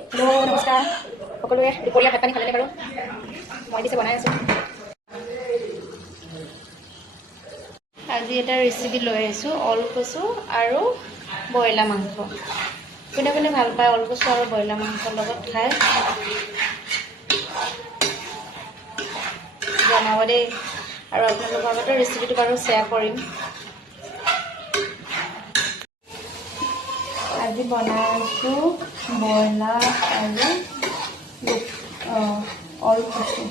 hello' নমস্কাৰ সকলোৱে দুপৰীয়া ভাত পানী খালেনে বাৰু মই দিছে বনাই আছোঁ আজি এটা ৰেচিপি লৈ আহিছোঁ ওলকচু আৰু ব্ৰইলাৰ মাংস কোনে কোনে ভাল পায় ওলকচু আৰু ব্ৰইলাৰ মাংসৰ লগত খাই জনাব দেই আৰু আপোনালোকৰ আগতে ৰেচিপিটো বাৰু শ্বেয়াৰ কৰিম আজি বনাইছোঁ ব্ৰইলাৰ আৰু ওলকচু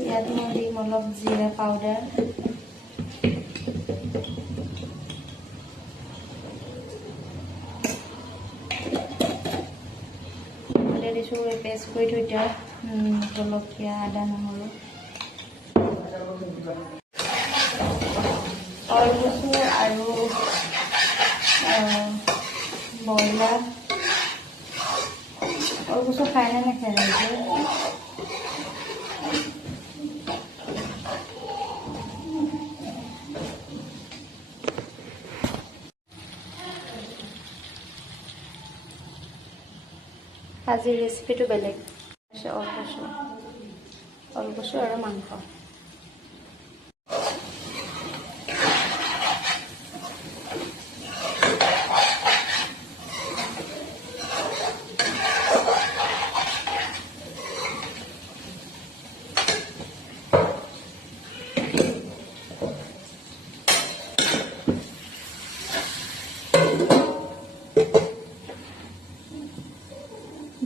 ইয়াত মই দিম অলপ জিৰা পাউডাৰ দিছোঁ পেষ্ট কৰি থৈ দিয়া জলকীয়া আদা নহৰু ওলকচু আৰু ব্ৰইলাৰ ওলকচু খাই নে নাখায় আজিৰ ৰেচিপিটো বেলেগ ওলকচু আৰু মাংস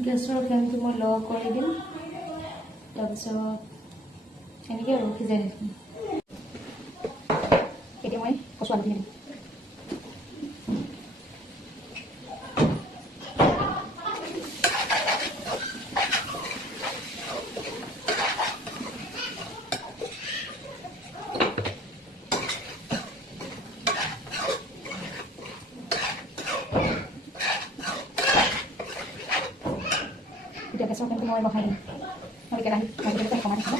গেছৰ ফ্লেমটো মই ল' কৰি দিম তাৰপিছত এনেকৈ আৰু সিজাই দিম এতিয়া মই কচু আলু দিম এতিয়া গেছৰ ফ্লেমটো মই বঢ়াই দিম মই কেৰাহীত কমাই দিছোঁ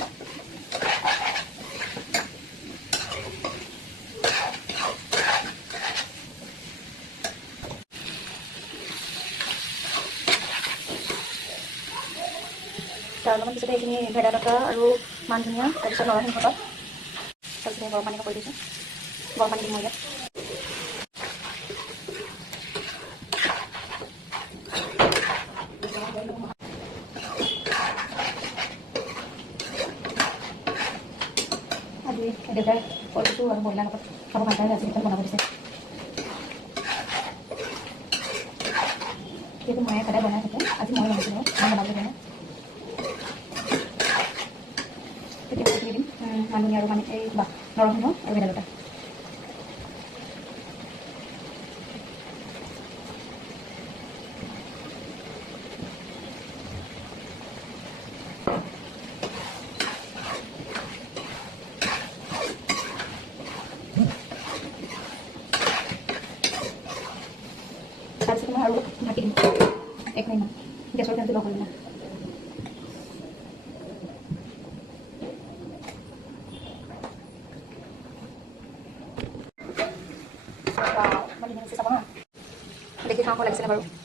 তাৰ অলপমান পিছতে এইখিনি ভেদাইলতা আৰু মান ধনিয়া তাৰপিছত নৰসিংহ পাত তাৰপিছতে গৰম পানী কৰি দিছোঁ গৰম পানী দিম মই ইয়াত আজি দেউতাই ওলকচু আৰু ব্ৰইলাৰ লগত খাব ভাল পায় আজি বনাব দিছে যিহেতু মায়ে সদায় বনাই থাকে আজি মই বনাইছিলোঁ মই বনাবলৈ জানো তেতিয়া মই দিম মাননি আৰু মানে এই নৰসিংহ আৰু ভেদাইলতা তাৰপিছত মই আৰু ঢাকি দিম 1 মিনিট গেছৰ ফ্লেমটো ল' কৰিম মই চাব হা দেখি খাওঁ লাগিছিলে বাৰু